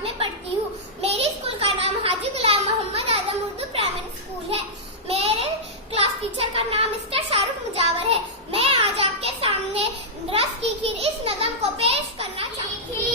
Class में पढ़ती हूँ। मेरे स्कूल का नाम हाजी गुलाम मोहम्मद आजम उर्दू प्राइमरी स्कूल है। मेरे क्लास टीचर का नाम मिस्टर शाहरुख मुजावर है। मैं आज आपके सामने रस की खीर इस नज़म को पेश करना चाहती हूँ।